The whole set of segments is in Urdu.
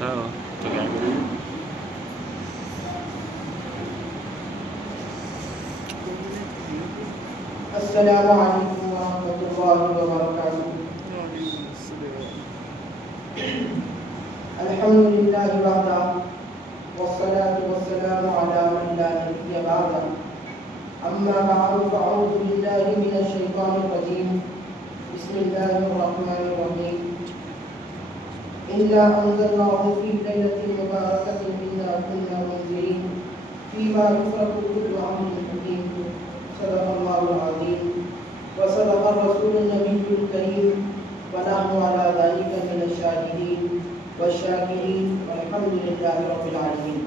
تو کیا کریں؟ السلام علیکم ورحمۃ اللہ وبرکاتہ۔ الحمد للہ وحدہ والصلاة والسلام علی من لا نبی بعدہ، اما بعد فاعوذ باللہ من الشیطان الرجیم، بسم اللہ الرحمن الرحیم۔ انا انزلناه فی لیلۃ مبارکۃ انا کنا منذرین فیہا یفرق کل امر حکیم، صدق اللہ العظیم وصدق الرسول النبی الکریم، ونحن على ذلك من الشاهدین والشاکرین والحمد للہ رب العالمین۔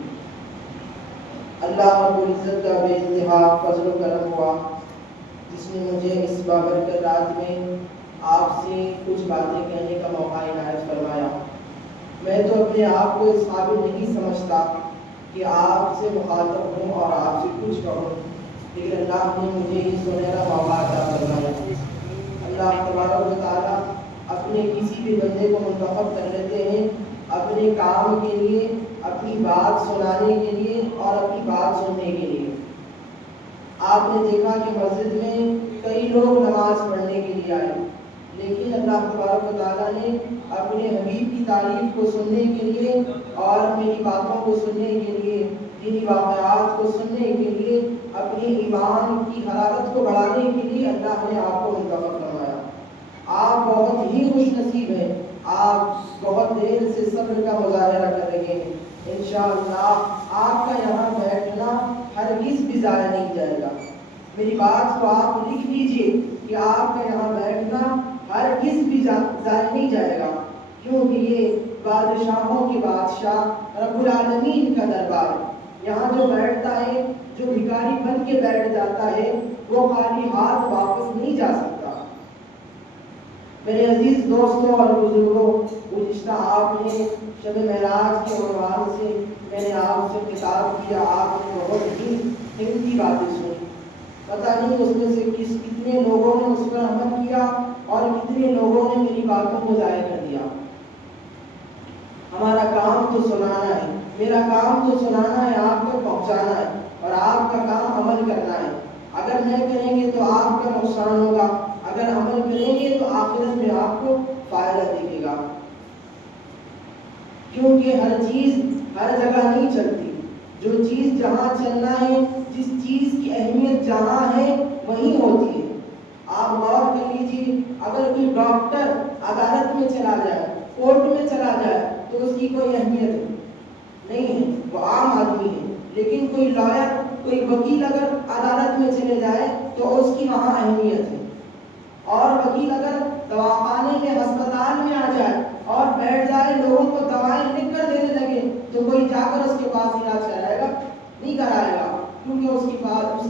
اللہ رب العزت کا بے انتہا فضل و کرم ہوا جس نے مجھے اس بابرکت رات میں آپ سے کچھ باتیں کہنے کا موقع عنایت فرمایا۔ میں تو اپنے آپ کو اس قابل نہیں سمجھتا کہ آپ سے مخاطب ہوں اور آپ سے کچھ کہوں، لیکن اللہ نے مجھے یہ سنہرا موقع عطا فرمایا۔ اللہ تبارک و تعالیٰ اپنے کسی بھی بندے کو منتخب کر لیتے ہیں اپنے کام کے لیے، اپنی بات سنانے کے لیے اور اپنی بات سننے کے لیے۔ آپ نے دیکھا کہ مسجد میں کئی لوگ نماز پڑھنے کے لیے آئے، لیکن اللہ تبارک و تعالیٰ نے اپنے حبیب کی تعریف کو سننے کے لیے اور میری باتوں کو سننے کے لیے، دینی واقعات کو سننے کے لیے، اپنے ایمان کی حرارت کو بڑھانے کے لیے اللہ نے آپ کو منتخب فرمایا۔ آپ بہت ہی خوش نصیب ہیں، آپ بہت دیر سے صبر کا مظاہرہ کر رہے ہیں۔ انشاءاللہ آپ کا یہاں بیٹھنا ہرگز بھی ضائع نہیں جائے گا۔ میری بات کو آپ لکھ لیجئے کہ آپ کا یہاں بیٹھنا ہرگز بھی ضائع نہیں جائے گا، کیونکہ یہ بادشاہوں کے بادشاہ رب العالمین کا دربار ہے۔ یہاں جو بیٹھتا ہے، جو بھکاری بن کے بیٹھ جاتا ہے، وہ خالی ہاتھ واپس نہیں جا سکتا۔ میرے عزیز دوستوں اور بزرگوں، گزشتہ آپ نے شب معراج کے عنوان سے میں نے آپ سے خطاب کیا، آپ نے بہت ہی قیمتی باتیں سنی۔ پتہ نہیں اس میں سے کتنے لوگوں نے اس پر عمل کیا اور کتنے لوگوں نے میری باتوں کو ضائع کر دیا۔ ہمارا کام تو سنانا ہے، میرا کام تو سنانا ہے، آپ تک پہنچانا ہے، اور آپ کا کام عمل کرنا ہے۔ اگر نہیں کریں گے تو آپ کا نقصان ہوگا، اگر عمل کریں گے تو آخرت میں آپ کو فائدہ دکھے گا، کیونکہ ہر چیز ہر جگہ نہیں چلتی۔ جو چیز جہاں چلنا ہے، جس چیز کی اہمیت جہاں ہے وہیں ہوتی ہے۔ آپ غور کر لیجیے، اگر کوئی ڈاکٹر عدالت میں چلا جائے، کورٹ میں چلا جائے تو اس کی کوئی اہمیت نہیں ہے، وہ عام آدمی ہے۔ لیکن کوئی لائر، کوئی وکیل اگر عدالت میں چلے جائے تو اس کی وہاں اہمیت ہے۔ اور وکیل اگر دواخانے میں، ہسپتال میں آ جائے اور بیٹھ جائے، لوگوں کو دوائیں لکھ کر دینے لگے، تو کوئی جا کر اس کے پاس علاج کرائے گا؟ نہیں کرائے گا، کیونکہ اس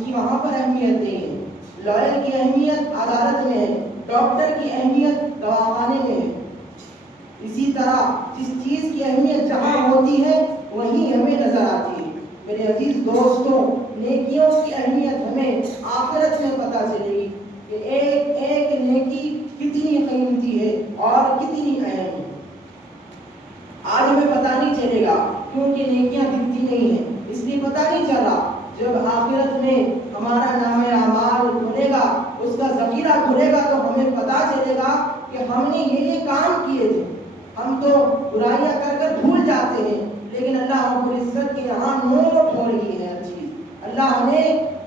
کی وہاں پر اہمیت نہیں ہے۔ لائر کی اہمیت عدالت میں ہے، ڈاکٹر کی اہمیت دواخانے میں ہے۔ اسی طرح جس چیز کی اہمیت جہاں ہوتی ہے وہیں ہمیں نظر آتی ہے۔ میرے عزیز دوستوں، نیکیوں کی اہمیت ہمیں آخرت میں پتہ چلے گی کہ ایک ایک نیکی کتنی قیمتی ہے اور کتنی اہم ہے۔ آج ہمیں پتہ نہیں چلے گا، کیونکہ نیکیاں دکھتی نہیں ہیں، اس لیے پتہ نہیں چل رہا۔ جب آخرت میں ہمارا نام اعمال کھلے گا، اس کا ذخیرہ کھلے گا، تو ہمیں پتہ چلے گا کہ ہم نے یہ کام کیے تھے۔ ہم تو برائیاں کر کر بھول جاتے ہیں، لیکن اللہ رب العزت کے یہاں نوٹ ہو رہی ہے ہر چیز۔ اللہ نے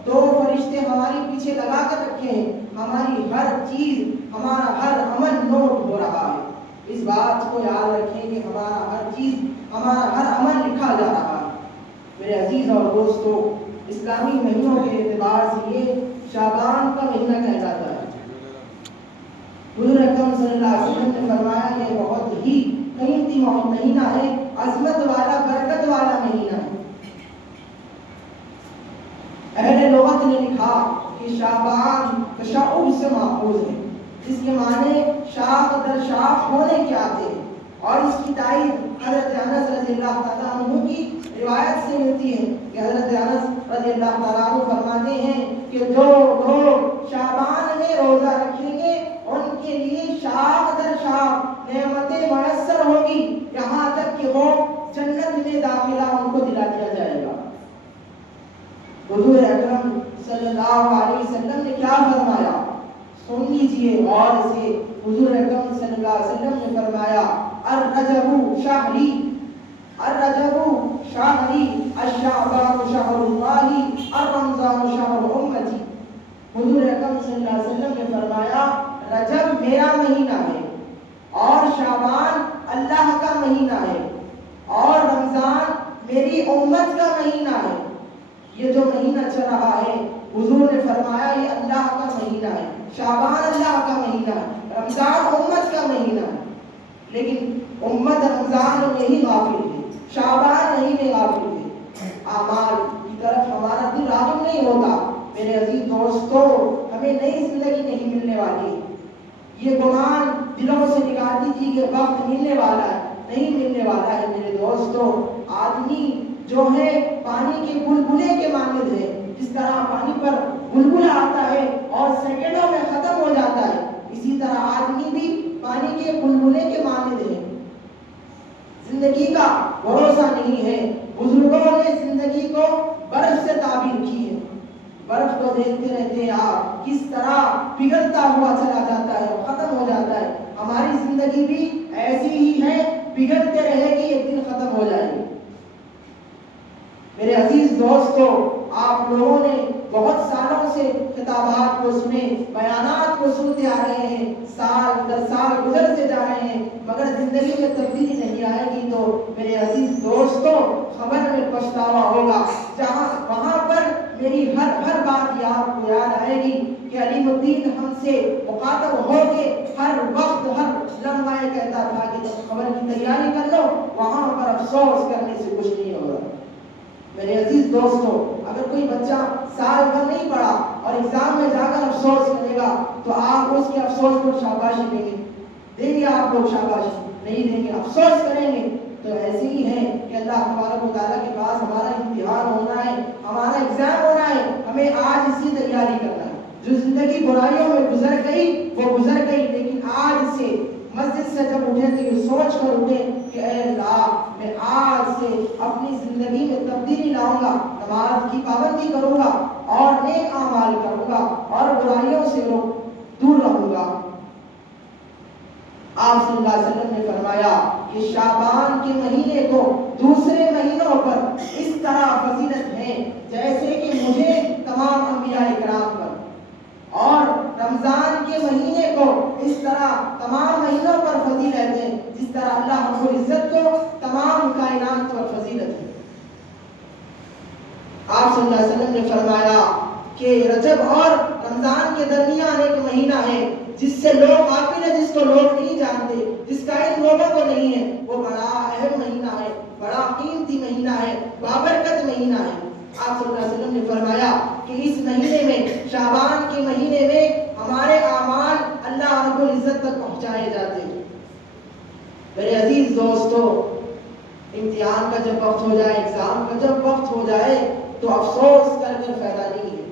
دو فرشتے ہمارے پیچھے لگا کر رکھے ہیں، ہماری ہر چیز، ہمارا ہر عمل نوٹ ہو رہا ہے۔ اس بات کو یاد رکھیں کہ ہمارا ہر چیز، ہمارا ہر عمل لکھا جا رہا ہے۔ میرے عزیز اور دوستو، اسلامی مہینوں کے اعتبار سے یہ شعبان کا مہینہ کہلاتا ہے۔ حضور اکرم صلی اللہ علیہ وسلم نے فرمایا یہ بہت ہی قیمتی مہینہ ہے، عظمت والا، برکت والا مہینہ ہے۔ اہل لغت نے لکھا کہ شعبان تشعب سے ماخوذ ہے، جس کے معنی شاخ در شاخ ہونے کے آتے ہیں، اور اس کی تائید حضرت انس رضی اللہ تعالیٰ عنہ کی روایت سے ملتی ہے کہ حضرت انس رضی اللہ تعالیٰ عنہ فرماتے ہیں کہ جو لوگ شعبان میں روزہ رکھیں گے ان کے لیے شاخ در شاخ نعمتیں میسر ہوگی، یہاں تک کہ وہ جنت میں داخلہ ان کو دلا دیا جائے گا۔ حضور اکرم صلی اللہ علیہ وسلم نے کیا فرمایا، سن لیجیے غور سے۔ حضور اکرم صلی اللہ علیہ وسلم نے فرمایا الرجب شہری، الرجب شہری، الشعبان شہر اللہ، الرمضان شہر امتی۔ حضور اکرم صلی اللہ علیہ وسلم نے فرمایا رجب میرا مہینہ ہے، اور شعبان اللہ کا مہینہ ہے، اور رمضان میری امت کا مہینہ ہے۔ یہ جو مہینہ چل رہا ہے حضور نے فرمایا یہ اللہ کا مہینہ ہے، شعبان اللہ کا مہینہ ہے، رمضان امت کا مہینہ ہے۔ لیکن امت رمضان میں ہی غافل ہے، شعبان نہیں میں غافل ہے، اعمال کی طرف ہمارا دل راغب نہیں ہوتا۔ میرے عزیز دوستو، ہمیں نئی زندگی نہیں ملنے والی، یہ گمان دلوں سے نکال دیجیے کہ وقت ملنے والا ہے، نہیں ملنے والا ہے۔ میرے دوستو، آدمی جو ہے پانی کے بلبلے کے مانند ہے، جس طرح پانی پر بلبلا آتا ہے اور سیکنڈوں میں ختم ہو جاتا ہے، اسی طرح آدمی بھی پانی کے بلبلے کے مانند ہے، زندگی کا بھروسہ نہیں ہے۔ بزرگوں نے زندگی کو برف سے تعبیر کی ہے، برف کو دیکھتے رہتے ہیں آپ کس طرح پگھلتا ہوا چلا جاتا ہے، ختم ہو جاتا ہے۔ ہماری زندگی بھی ایسی ہی ہے، پگھلتے رہے گی، ایک دن ختم ہو جائے گی۔ میرے عزیز دوستو، آپ لوگوں نے بہت سالوں سے خطابات کو سنے، بیانات کو سنتے آ رہے ہیں، سال در سال گزرتے جا رہے ہیں، مگر زندگی میں تبدیلی نہیں آئے گی تو میرے عزیز دوستو خبر میں پچھتاوا ہوگا۔ جہاں وہاں پر میری ہر بات آپ کو یاد آئے گی کہ علیم الدین ہم سے مخاطب ہو کے ہر وقت ہر لمحہ کہتا تھا کہ خبر کی تیاری کر لو، وہاں پر افسوس کرنے سے کچھ نہیں ہوگا۔ میرے عزیز دوستو، اگر کوئی بچہ سال بھر نہیں پڑھا اور ایگزام میں جا کر افسوس کرے گا تو آپ اس کے افسوس کو شاباشی دیں گے آپ لوگ؟ شاباشی نہیں دیں گے، افسوس کریں گے۔ تو ایسے ہی ہے کہ اللہ تبارک و تعالیٰ کے پاس ہمارا امتحان ہونا ہے، ہمارا ایگزام ہونا ہے، ہمیں آج اسی تیاری کرنا ہے۔ جو زندگی برائیوں میں گزر گئی وہ گزر گئی، لیکن آج سے مسجد سے جب اٹھے تو یہ سوچ کر اٹھے کہ اے اللہ، میں آج سے اپنی زندگی میں تبدیلی لاؤں گا، نماز کی پابندی کروں گا اور نیک اعمال کروں گا اور برائیوں سے دور رہوں گا۔ آپ صلی اللہ علیہ وسلم نے فرمایا کہ شعبان کے مہینے کو دوسرے مہینوں پر اس طرح فضیلت ہے جیسے کہ مجھے تمام انبیاء کرام پر، اور رمضان کے مہینے کو اس طرح تمام مہینوں پر فضیلت ہے جس طرح اللہ رب العزت کو تمام کائنات پر فضیلت ہے۔ آپ صلی اللہ علیہ وسلم نے فرمایا کہ رجب اور رمضان کے درمیان ایک مہینہ ہے جس سے لوگ غافل ہیں، جس کو لوگ نہیں جانتے، جس کا علم لوگوں کو نہیں ہے، وہ بڑا اہم مہینہ ہے، بڑا قیمتی مہینہ ہے، بابرکت مہینہ ہے۔ آپ صلی اللہ علیہ وسلم نے فرمایا کہ اس مہینے میں، شعبان کے مہینے میں ہمارے اعمال اللہ رب العزت تک پہنچائے جاتے ہیں۔ میرے عزیز دوستو، امتحان کا جب وقت ہو جائے، ایگزام کا جب وقت ہو جائے تو افسوس کر فائدہ نہیں ہے۔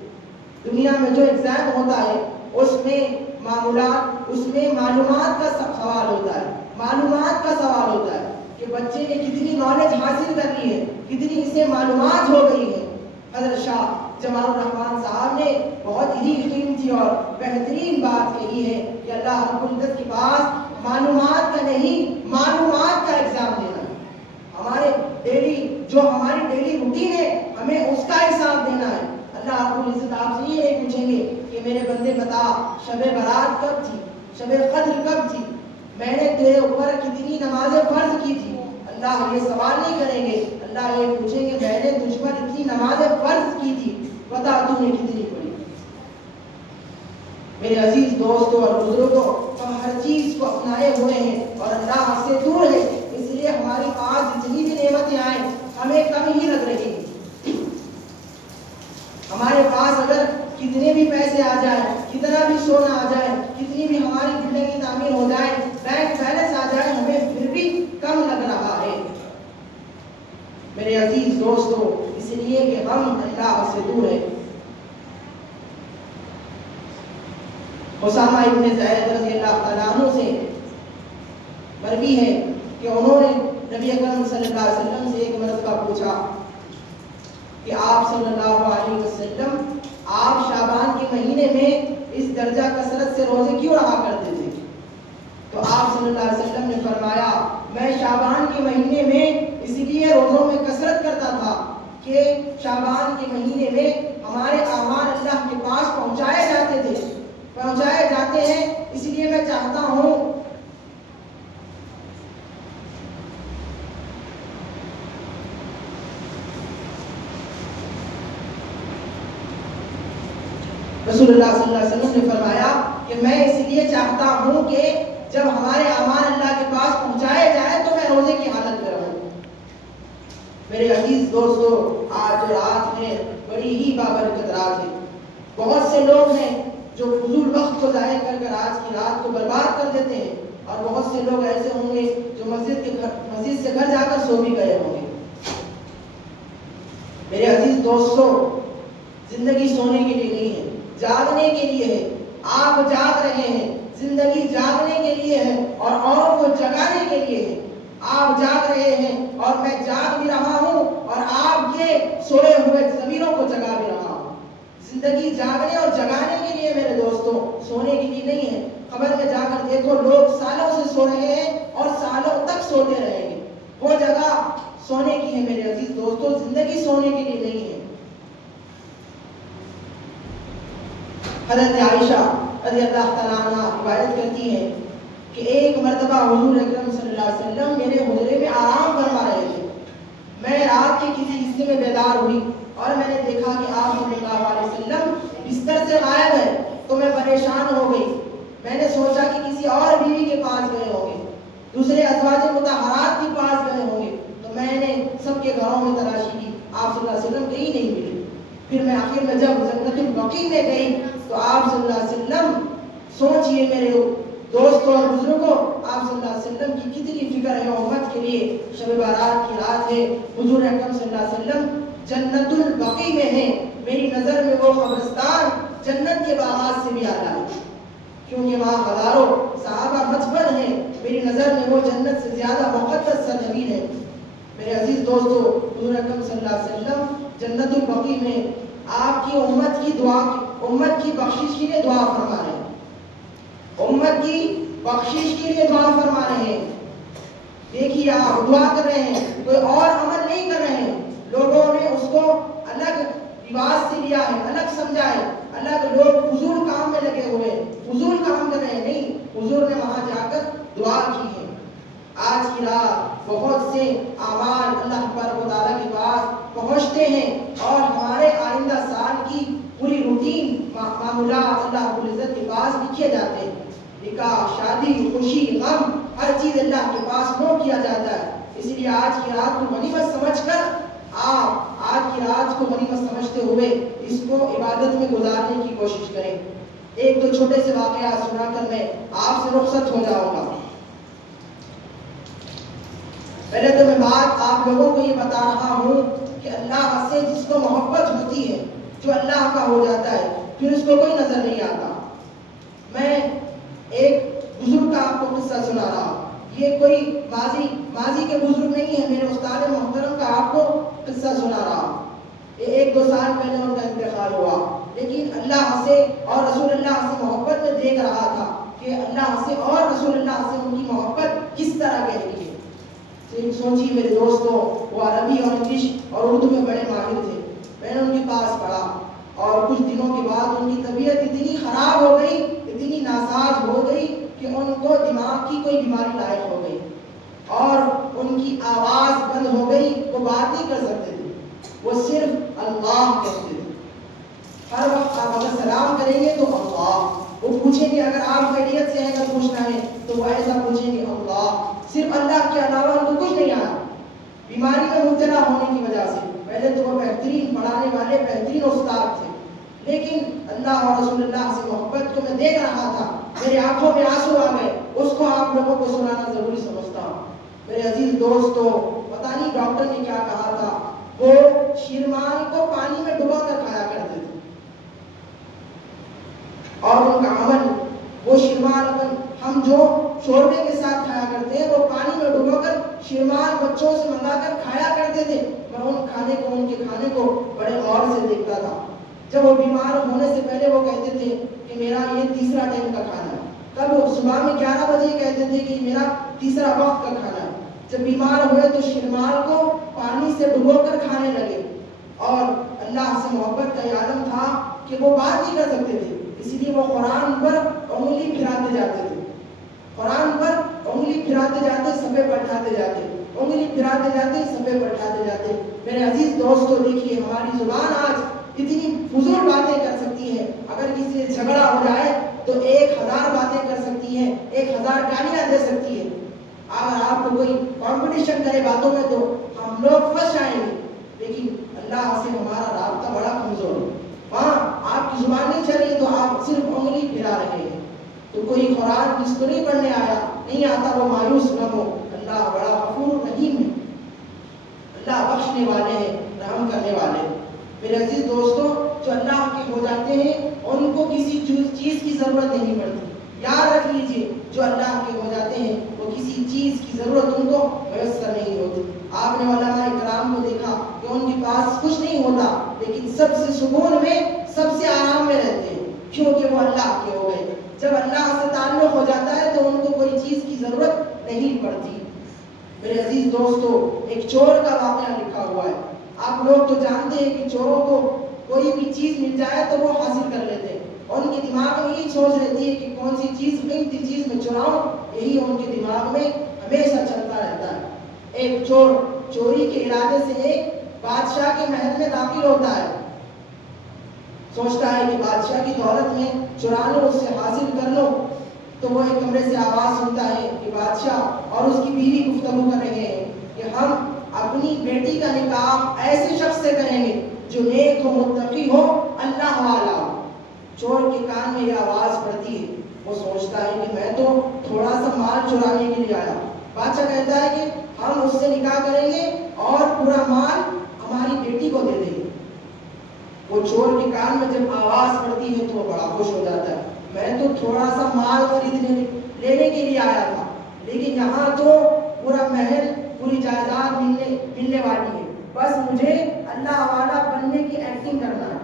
دنیا میں جو ایگزام ہوتا ہے اس میں معلومات کا سوال ہوتا ہے، معلومات کا سوال ہوتا ہے کہ بچے نے کتنی نالج حاصل کر لی ہے، کتنی اسے معلومات ہو گئی ہے۔ حضرت شاہ جمال الرحمن صاحب نے بہت ہی قیمتی اور بہترین بات کہی ہے کہ اللہ رب العزت کے پاس معلومات کا نہیں، معلومات کا ایگزام دینا ہے۔ ہماری ڈیلی روٹین ہے، ہمیں اس کا حساب دینا ہے۔ اللہ رب العزت آپ سے یہ نہیں پوچھیں گے کہ میرے بندے بتا شب برات کب تھی، شب قدر کب تھی، میں نے تیرے اوپر کتنی نمازیں فرض کی تھی۔ اللہ یہ سوال نہیں کریں گے، اللہ یہ پوچھیں گے میں نے تجھ پر اتنی نمازیں فرض کی تھی، بتا تو نے کتنی پڑھی۔ میرے عزیز دوستوں اور بزرگوں، ہم ہر چیز کو اپنائے ہوئے ہیں اور اللہ سے دور ہے، اس لیے ہمارے پاس جتنی بھی نعمتیں آئیں ہمیں کم ہی لگ رہی ہیں۔ ہمارے پاس اگر کتنے بھی پیسے آ جائیں، کتنا بھی سونا آ جائے، کتنی بھی ہماری بلڈنگ کی تعمیر ہو جائے، بینک بیلنس آ جائے، ہمیں پھر بھی کم لگ رہا ہے۔ میرے عزیز دوستو، اس لیے کہ ہم اللہ سے دور ہیں۔ اسامہ ابن زید رضی اللہ تعالیٰ عنہ سے مروی ہے کہ انہوں نے نبی نبی اکرم صلی اللہ علیہ وسلم سے ایک مرتبہ پوچھا کہ آپ صلی اللہ علیہ وسلم آپ شعبان کے مہینے میں اس درجہ کثرت سے روزے کیوں رہا کرتے تھے؟ تو آپ صلی اللہ علیہ وسلم نے فرمایا میں شعبان کے مہینے میں اس لیے روزوں میں کثرت کرتا تھا کہ شعبان کے مہینے میں ہمارے اعمال اللہ کے پاس پہنچائے جاتے ہیں، اس لیے میں چاہتا ہوں رسول اللہ صلی اللہ علیہ وسلم نے فرمایا کہ میں اس لیے چاہتا ہوں کہ جب ہمارے اعمال اللہ کے پاس پہنچائے جائے تو میں روزے کی حالت میں رہوں۔ میرے عزیز دوستو، آج رات میں بڑی ہی بابرکت رات ہے۔ بہت سے لوگ ہیں جو فضول وقت کو ضائع کر کر آج کی رات کو برباد کر دیتے ہیں، اور بہت سے لوگ ایسے ہوں گے جو مسجد سے گھر جا کر سو بھی گئے ہوں گے۔ میرے عزیز دوستو، زندگی سونے کے لیے نہیں ہے، جاگنے کے لیے ہے۔ آپ جاگ رہے ہیں، زندگی جاگنے کے لیے ہے اور اوروں کو جگانے کے لیے ہے۔ آپ جاگ رہے ہیں اور میں جاگ بھی رہا ہوں اور آپ کے سوئے ہوئے ضمیروں کو جگا بھی رہا ہوں۔ زندگی جاگنے اور جگانے کے لیے میرے دوستو، سونے کے لیے نہیں ہے۔ خبر میں جا کر دیکھو، لوگ سالوں سے سو رہے ہیں اور سالوں تک سوتے رہیں گے۔ وہ جگہ سونے کی ہے میرے عزیز دوستو، زندگی سونے کے لیے نہیں ہے۔ حضرت عائشہ رضی اللہ تعالیٰ عنہ روایت کرتی ہیں کہ ایک مرتبہ حضور اکرم صلی اللہ علیہ وسلم میرے حجرے میں آرام فرما رہے تھے۔ میں رات کے کسی حصے میں بیدار ہوئی اور میں نے دیکھا کہ آپ صلی اللہ علیہ وسلم بستر سے غائب ہیں، تو میں پریشان ہو گئی۔ میں نے سوچا کہ کسی اور بیوی کے پاس گئے ہوں گے، دوسرے ازواج مطہرات کے پاس گئے ہوں گے۔ تو میں نے سب کے گھروں میں تلاشی کی، آپ صلی اللہ علیہ وسلم کہیں نہیں ملے۔ پھر میں آخر میں جب جنت البقیع میں گئی تو آپ صلی اللہ علیہ وسلم، سوچئے میرے دوستوں اور بزرگوں، آپ صلی اللہ علیہ وسلم کی کتنی فکر ہے امت کے لیے۔ شب بارات کی رات ہے، حضور اکرم صلی اللہ علیہ وسلم جنت البقیع میں ہیں۔ میری نظر میں وہ قبرستان جنت کے باغات سے بھی اعلیٰ ہے، کیونکہ وہاں ہزاروں صحابہ مدفن ہیں۔ میری نظر میں وہ جنت سے زیادہ مقدس سرزمین ہے۔ میرے عزیز دوستو، حضور اکرم صلی اللہ علیہ وسلم جنت البقیع میں آپ کی امت کی بخشش کے لیے دعا فرما رہے ہیں، امت کی بخشش کے لیے دعا فرما رہے ہیں۔ دیکھیے، آپ دعا کر رہے ہیں، کوئی اور عمل نہیں کر رہے ہیں۔ لوگوں نے اس کو الگ رواج سے لیا ہے، الگ سمجھا ہے، الگ لوگ فضول کام میں لگے ہوئے ہیں، فضول کام کر رہے ہیں۔ نہیں، حضور نے وہاں جا کر دعا کی ہے۔ آج کی رات بہت سے اعمال اللہ تبارک و تعالیٰ کے پاس پہنچتے ہیں اور ہمارے آئندہ سال کی پوری روٹین معمولات اللہ رب العزت کے پاس لکھے جاتے ہیں۔ نکاح، شادی، خوشی، غم، ہر چیز اللہ کے پاس نوٹ کیا جاتا ہے۔ اس لیے آج کی رات کو غنیمت سمجھ کر آپ آج کی رات کو غنیمت سمجھتے ہوئے اس کو عبادت میں گزارنے کی کوشش کریں۔ ایک دو چھوٹے سے واقعات سنا کر میں آپ سے رخصت ہو جاؤں گا۔ پہلے تو میں بات آپ لوگوں کو یہ بتا رہا ہوں کہ اللہ سے جس کو محبت ہوتی ہے، جو اللہ کا ہو جاتا ہے، پھر اس کو کوئی نظر نہیں آتا۔ میں ایک بزرگ کا آپ کو قصہ سنا رہا ہوں۔ یہ کوئی ماضی کے بزرگ نہیں ہے، میرے استاد محترم کا آپ کو قصہ سنا رہا ہوں۔ ایک دو سال پہلے ان کا انتقال ہوا، لیکن اللہ سے اور رسول اللہ سے محبت میں دیکھ رہا تھا کہ اللہ سے اور رسول اللہ سے ان کی محبت کس طرح گہری ہے۔ سوچیے میرے دوستوں، وہ عربی اور انگلش اور اردو میں بڑے ماہر تھے۔ میں نے ان کے پاس پڑھا اور کچھ دنوں کے بعد ان کی طبیعت اتنی خراب ہو گئی، اتنی ناساز ہو گئی کہ ان کو دماغ کی کوئی بیماری لاحق ہو گئی اور ان کی آواز بند ہو گئی۔ وہ بات نہیں کر سکتے تھے، وہ صرف اللہ کہتے تھے۔ ہر وقت آپ اگر سلام کریں گے تو اللہ، وہ پوچھیں گے اگر آپ خیریت سے ہیں اگر پوچھنا ہے تو وہ ایسا پوچھیں گے اللہ، صرف اللہ کے علاوہ ان کو کچھ نہیں آتا۔ بیماری میں مبتلا ہونے کی وجہ سے پہلے تو وہ بہترین پڑھانے والے بہترین استاد تھے، لیکن اللہ اور رسول اللہ سے محبت کو میں دیکھ رہا تھا، میرے آنکھوں میں آنسو آ گئے۔ اس کو آپ لوگوں کو سنانا ضروری سمجھتا ہوں۔ میرے عزیز دوستو، پتہ نہیں ڈاکٹر نے کیا کہا تھا، وہ شیرمان کو پانی میں ڈبا کر کھایا کرتے تھے اور ان کا عمل وہ شیرمان ہم جو شوربے کے ساتھ کھایا کرتے ہیں، وہ پانی میں ڈبو کر شیرمال بچوں سے منگا کر کھایا کرتے تھے۔ میں ان کے کھانے کو بڑے غور سے دیکھتا تھا۔ جب وہ بیمار ہونے سے پہلے وہ کہتے تھے کہ میرا یہ تیسرا ٹائم کا کھانا ہے، کب وہ صبح میں 11 بجے کہتے تھے کہ میرا تیسرا وقت کا کھانا ہے۔ جب بیمار ہوئے تو شیرمال کو پانی سے ڈبو کر کھانے لگے، اور اللہ سے محبت کا یہ عالم تھا کہ وہ بات نہیں کر سکتے تھے، اسی لیے وہ قرآن پر انگلی پھراتے جاتے تھے، قرآن پر انگلی پھراتے جاتے، صفحے پلٹاتے جاتے، انگلی پھراتے جاتے، صفحے پلٹاتے جاتے۔ میرے عزیز دوستو، دیکھیے ہماری زبان آج اتنی فضول باتیں کر سکتی ہے، اگر کسی سے جھگڑا ہو جائے تو 1000 باتیں کر سکتی ہے، 1000 گالیاں دے سکتی ہے۔ اگر آپ کو کوئی کمپٹیشن کرے باتوں میں تو ہم لوگ پھنس جائیں گے، لیکن اللہ سے ہمارا رابطہ بڑا کمزور ہے۔ وہاں آپ کی زبان نہیں چل رہی تو آپ صرف انگلی پھرا رہے ہیں۔ تو کوئی قرآن جس کو نہیں پڑھنے نہیں آتا وہ مایوس نہ ہو، اللہ بڑا غفور رحیم ہے، اللہ بخشنے والے ہیں، رحم کرنے والے ہیں۔ میرے عزیز دوستو، جو اللہ کے ہو جاتے ہیں ان کو کسی چیز کی ضرورت نہیں پڑتی۔ یاد رکھ لیجئے، جو اللہ کے ہو جاتے ہیں وہ کسی چیز کی ضرورت ان کو میسر نہیں ہوتی۔ آپ نے علماء کرام کو دیکھا کہ ان کے پاس کچھ نہیں ہوتا لیکن سب سے سکون میں، سب سے آرام میں رہتے ہیں، کیونکہ وہ اللہ کے ہو گئے۔ جب اللہ سے تعلق ہو جاتا ہے تو ان کو کوئی چیز کی ضرورت نہیں پڑتی۔ میرے عزیز دوستو، ایک چور کا واقعہ لکھا ہوا ہے۔ آپ لوگ تو جانتے ہیں کہ چوروں کو کوئی بھی چیز مل جائے تو وہ حاصل کر لیتے ہیں، ان کے دماغ میں یہی سوچ رہتی ہے کہ کون سی چیز قیمتی چیز میں چراؤں، یہی ان کے دماغ میں ہمیشہ چلتا رہتا ہے۔ ایک چور چوری کے ارادے سے ایک بادشاہ کے محل میں داخل ہوتا ہے، سوچتا ہے کہ بادشاہ کی دولت میں چرا لو، اس سے حاصل کر لو۔ تو وہ ایک کمرے سے آواز سنتا ہے کہ بادشاہ اور اس کی بیوی گفتگو کر رہے ہیں کہ ہم اپنی بیٹی کا نکاح ایسے شخص سے کریں گے جو نیک ہو، متقی ہو، اللہ والا ہو۔ چور کے کان میں یہ آواز پڑتی ہے، وہ سوچتا ہے کہ میں تو تھوڑا سا مال چرانے کے لیے آیا۔ بادشاہ کہتا ہے کہ ہم اس سے نکاح کریں گے اور پورا مال ہماری بیٹی کو دے دیں گے۔ وہ چور کے کان میں جب آواز پڑتی ہے تو وہ بڑا خوش ہو جاتا ہے، میں تو تھوڑا سا مال لینے کے لیے آیا تھا، لیکن یہاں تو پورا محل، پوری جائیداد ملنے والی ہے، بس مجھے اللہ والا بننے کی ایکٹنگ کرنا ہے۔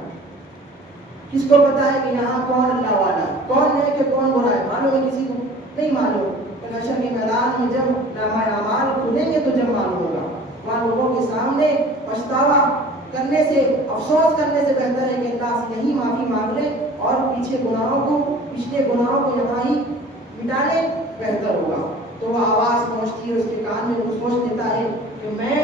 کس کو پتا ہے کہ یہاں کون اللہ والا ہے، کون نیک ہے، کون برا ہے؟ معلوم ہے کسی کو؟ نہیں معلوم۔ حشر کے میدان میں جب نامہ اعمال کھلیں گے تو جب معلوم ہوگا۔ وہاں لوگوں کے سامنے پچھتاوا کرنے سے، افسوس کرنے سے بہتر ہے کہ اللہ سے یہی معافی مانگ لے اور پچھلے گناہوں کو یہاں ہی مٹا لے، بہتر ہوگا۔ تو وہ آواز پہنچتی ہے اس کے کان میں، وہ سوچ لیتا ہے کہ میں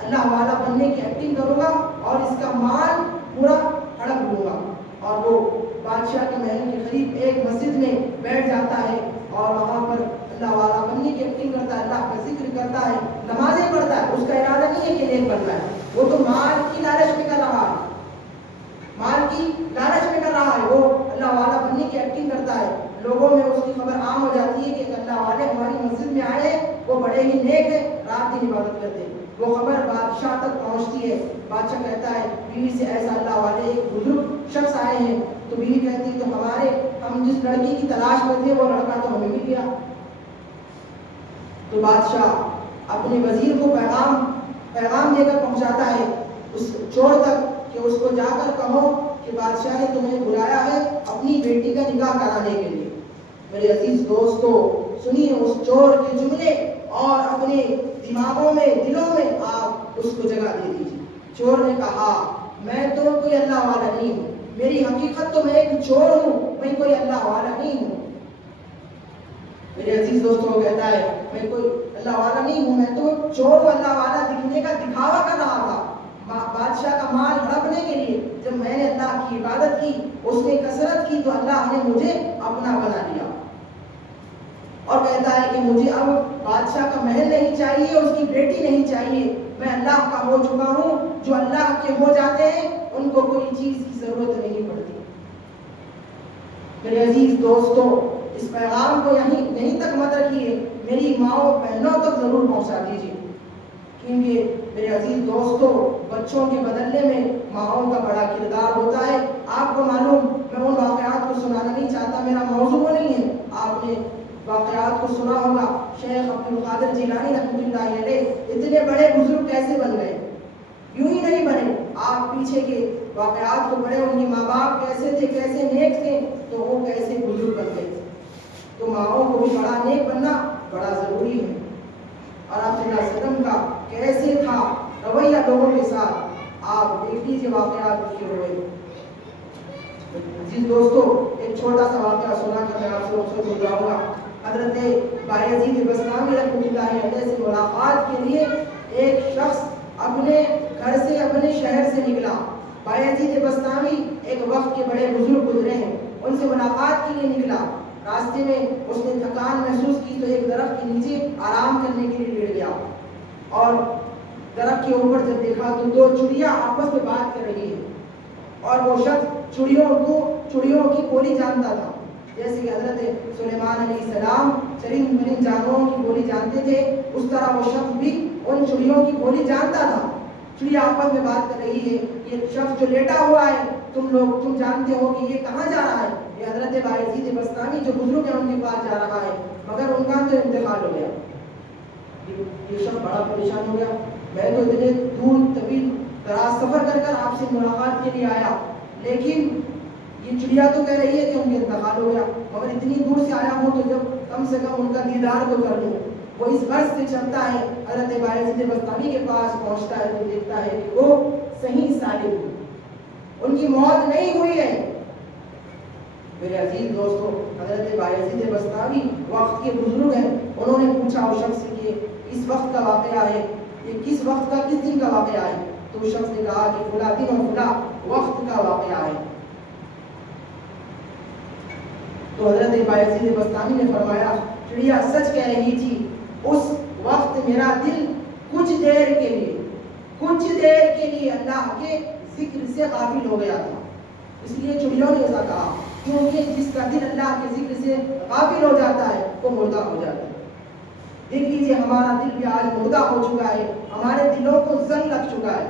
اللہ والا بننے کی ایکٹنگ کروں گا اور اس کا مال پورا ہڑپ لوں گا۔ اور وہ بادشاہ کے محل کے قریب ایک مسجد میں بیٹھ جاتا ہے اور وہاں پر اللہ والا بننے کی ایکٹنگ کرتا ہے، اللہ کا ذکر کرتا ہے، نمازیں پڑھتا ہے۔ اس کا ارادہ نہیں ہے کہ نیک بننا ہے، وہ تو مال کی لالچ میں کر رہا ہے، مال کی لالچ میں کر رہا ہے، وہ اللہ والا بننے کی ایکٹنگ کرتا ہے۔ لوگوں میں اس کی خبر عام ہو جاتی ہے کہ اللہ والے ہماری مسجد میں آئے ہیں، وہ بڑے ہی نیک ہیں، رات دن عبادت کرتے ہیں۔ وہ خبر بادشاہ تک پہنچتی ہے۔ بادشاہ کہتا ہے بیوی سے، ایسا اللہ والے ایک بزرگ شخص آئے ہیں۔ تو بیوی کہتی ہے تو ہم جس لڑکی کی تلاش میں تھے وہ لڑکا تو ہمیں بھی گیا۔ تو بادشاہ اپنے وزیر کو پیغام دے کر پہنچاتا ہے اس چور تک کہ اس کو جا کر کہو کہ بادشاہ نے تمہیں بلایا ہے اپنی بیٹی کا نکاح کرانے کے لیے۔ میرے عزیز دوستو، سنیے اس چور کے جملے اور اپنے دماغوں میں، دلوں میں آپ اس کو جگہ دے دیجیے۔ چور نے کہا میں تو کوئی اللہ والا نہیں ہوں، میری حقیقت تو میں ایک چور ہوں، میں کوئی اللہ والا نہیں ہوں۔ میرے عزیز دوستو کہتا ہے میں کوئی اللہ والا نہیں ہوں، میں تو چور اللہ والا دکھنے کا دکھاوا کر رہا تھا بادشاہ کا مال ہڑپنے کے لیے۔ جب میں نے اللہ کی عبادت کی، اس میں کثرت کی، تو اللہ نے مجھے اپنا بنا لیا۔ اور کہتا ہے کہ مجھے اب بادشاہ کا محل نہیں چاہیے، اس کی بیٹی نہیں چاہیے، میں اللہ کا ہو چکا ہوں۔ جو اللہ کے ہو جاتے ہیں ان کو کوئی چیز کی ضرورت نہیں پڑتی۔ میرے عزیز دوستو، اس پیغام کو یہیں تک مت رکھیے، میری ماؤں بہنوں تک ضرور پہنچا دیجیے، کیونکہ میرے عزیز دوستو بچوں کے بدلنے میں ماؤں کا بڑا کردار ہوتا ہے۔ آپ کو معلوم، میں ان واقعات کو سنانا نہیں چاہتا، میرا موضوع نہیں ہے۔ آپ نے واقعات کو سنا ہوگا. شیخ عبد القادر جیلانی رحمۃ اللہ علیہ اتنے بڑے بزرگ کیسے بن گئے؟ یوں ہی نہیں بنے. آپ پیچھے کے واقعات کو پڑھیں، ان کے ماں باپ کیسے تھے، کیسے نیک تھے، تو وہ کیسے بزرگ بن گئے. تو ماؤں کو بھی بڑا نیک بننا بڑا ضروری ہے. اور آپ صلی اللہ علیہ وسلم کا کیسے تھا رویہ لوگوں کے ساتھ، آپ دیکھ لیجیے واقعات کے ہوئے. جی دوستو، ایک چھوٹا سا واقعہ سنا کر میں آپ سے رخصت ہو جاؤں گا. حضرت بایزید بستامی رحمۃ اللہ علیہ سے ملاقات کے لیے ایک شخص اپنے گھر سے، اپنے شہر سے نکلا. بایزید بستامی ایک وقت کے بڑے بزرگ گزرے ہیں، ان سے ملاقات کے لیے نکلا. راستے میں اس نے تھکان محسوس کی تو ایک درخت کے نیچے آرام کرنے کے لیے لیٹ گیا. اور درخت کے اوپر جب دیکھا تو دو چڑیا آپس میں بات کر رہی ہے. اور وہ شخص چڑیوں کی بولی جانتا تھا. جیسے کہ حضرت سلیمان علیہ السلام چرند پرند جانوروں کی بولی جانتے تھے، اس طرح وہ شخص بھی ان چڑیوں کی بولی جانتا تھا. چڑیا آپس میں بات کر رہی ہے، یہ شخص جو لیٹا ہوا ہے تم جانتے ہو کہ یہ کہاں جا رہا ہے؟ یہ حضرت بایزید بستامی جو بزرگ ہیں ان کے پاس جا رہا ہے، مگر ان کا تو انتقال ہو گیا. یہ شخص بڑا پریشان ہو گیا. میں تو اتنے دور طویل دراز سفر کر آپ سے ملاقات کے لیے آیا، لیکن یہ چڑیا تو کہہ رہی ہے کہ ان کا انتقال ہو گیا، مگر اتنی دور سے آیا ہوں تو جب کم سے کم ان کا دیدار تو کر لوں. وہ اس غرض سے چلتا ہے، حضرت بایزید بستامی کے پاس پہنچتا ہے تو دیکھتا ہے کہ وہ صحیح سالم ہیں، ان کی موت نہیں ہوئی ہے. میرے عزیز دوستو، حضرت بایزید بستامی وقت کے بزرگ ہیں. انہوں نے پوچھا اس شخص سے کہ اس وقت کا واقعہ ہے، یہ کس وقت کا، کس دن کا واقعہ ہے؟ تو اس شخص نے کہا کہ فلاں دن اور فلاں وقت کا واقعہ ہے. تو حضرت بایزید بستامی نے فرمایا چڑیا سچ کہہ رہی تھی، اس وقت میرا دل کچھ دیر کے لیے اللہ کے ذکر سے غافل ہو گیا تھا. اس لیے چڑیوں نے ایسا کہا کیونکہ جس کا دل اللہ کے ذکر سے غافل ہو جاتا ہے وہ مردہ ہو جاتا ہے. دیکھ لیجیے ہمارا دل بھی آج مردہ ہو چکا ہے، ہمارے دلوں کو زنگ لگ چکا ہے.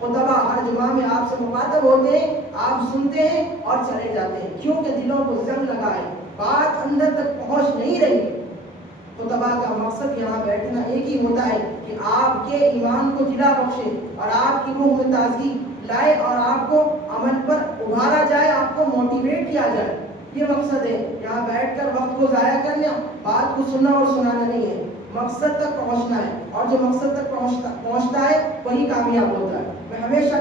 خطبہ ہر جمعہ میں آپ سے مخاطب ہوتے ہیں، آپ سنتے ہیں اور چلے جاتے ہیں، کیونکہ دلوں کو زنگ لگا ہے، بات اندر تک پہنچ نہیں رہی. خطبہ کا مقصد یہاں بیٹھنا ایک ہی ہوتا ہے کہ آپ کے ایمان کو جلا بخشے اور آپ کی روح میں تازگی لائے اور آپ کو عمل پر ابھارا جائے، آپ کو موٹیویٹ کیا جائے. یہ مقصد ہے. یہاں بیٹھ کر وقت کو ضائع کرنا، بات کو سننا اور سنانا نہیں ہے، مقصد تک پہنچنا ہے. اور جو مقصد تک پہنچتا ہے وہی کامیاب ہوتا ہے. میں ہمیشہ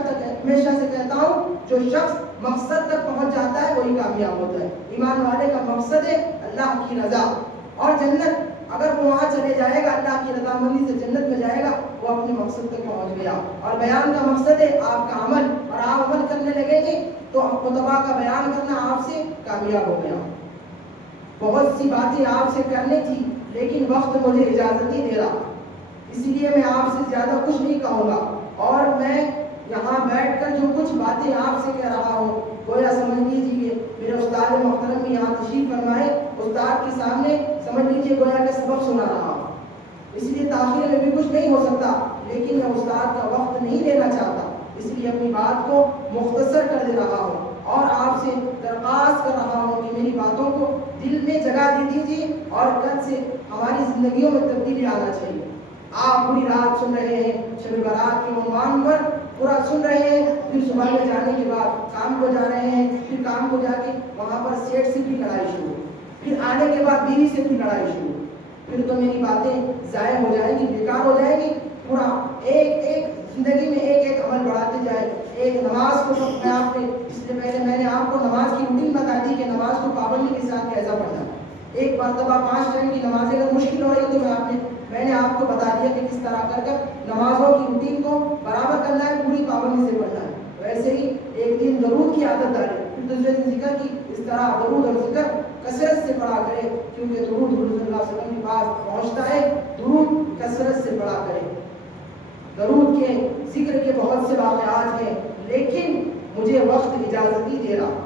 سے کہتا ہوں جو شخص مقصد تک پہنچ جاتا ہے وہی کامیاب ہوتا ہے. ایمان والے کا مقصد ہے اللہ کی رضا اور جنت. اگر وہ وہاں چلے جائے گا، اللہ کی رضامندی سے جنت میں جائے گا، وہ اپنے مقصد تک پہنچ گیا. اور بیان کا مقصد ہے آپ کا عمل، اور آپ عمل کرنے لگیں گے تو خطبہ کا بیان کرنا آپ سے کامیاب ہو گیا. بہت سی باتیں آپ سے کرنی تھی لیکن وقت مجھے اجازت نہیں دے رہا، اس لیے میں آپ سے زیادہ کچھ نہیں کہوں گا. اور میں یہاں بیٹھ کر جو کچھ باتیں آپ سے کہہ رہا ہوں گویا سمجھ لیجیے میرے استاد محترم بھی یہاں تشریف فرمائے، استاد کے سامنے سمجھ لیجیے گویا کہ سبق سنا رہا ہوں. اس لیے تاخیر میں بھی کچھ نہیں ہو سکتا، لیکن میں استاد کا وقت نہیں لینا چاہتا، اس لیے اپنی بات کو مختصر کر دے رہا ہوں اور آپ سے درخواست کر رہا ہوں کہ میری باتوں کو دل میں جگہ دے دیجیے اور کل سے ہماری زندگیوں میں تبدیلی آنا چاہیے. آپ پوری رات سن رہے ہیں، شب برات کے عنوان پر پورا سن رہے ہیں، پھر صبح میں جانے کے بعد کام کو جا رہے ہیں، پھر کام کو جا کے وہاں پر سیٹ سے بھی لڑائی شروع، پھر آنے کے بعد بیوی سے بھی لڑائی شروع. پھر تو میری باتیں ضائع ہو جائیں گی، بیکار ہو جائیں گی. پورا ایک زندگی میں ایک عمل بڑھاتے جائے. ایک نماز کو میں آپ نے اس سے پہلے میں نے آپ کو نماز کی روٹین بتا دی کہ نماز کو پابندی کے ساتھ کیسا پڑھنا. ایک مرتبہ 5 ٹائم کی نمازیں اگر مشکل ہو رہی تو میں نے آپ کو بتا دیا کہ کس طرح کر نمازوں کی روٹین کو برابر کرنا ہے، پوری پابندی سے پڑھنا ہے. ویسے ہی ایک دن درود کی عادت ڈالے، پھر دوسرے دن ذکر کی. اس طرح درود اور ذکر کثرت سے پڑھا کرے، کیونکہ درود حضور صلی اللہ علیہ وسلم کے پاس پہنچتا ہے. درود کثرت سے پڑھا کرے. درود کے ذکر کے بہت سے واقعات ہیں لیکن مجھے وقت اجازت نہیں دے رہا،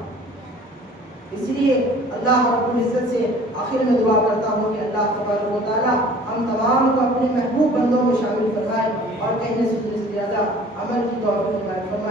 اس لیے اللہ رب العزت سے آخر میں دعا کرتا ہوں کہ اللہ تبارک و تعالی ہم تمام کو اپنے محبوب بندوں میں شامل فرمائے اور کہنے سے زیادہ عمل کی توفیق عطا فرمائے.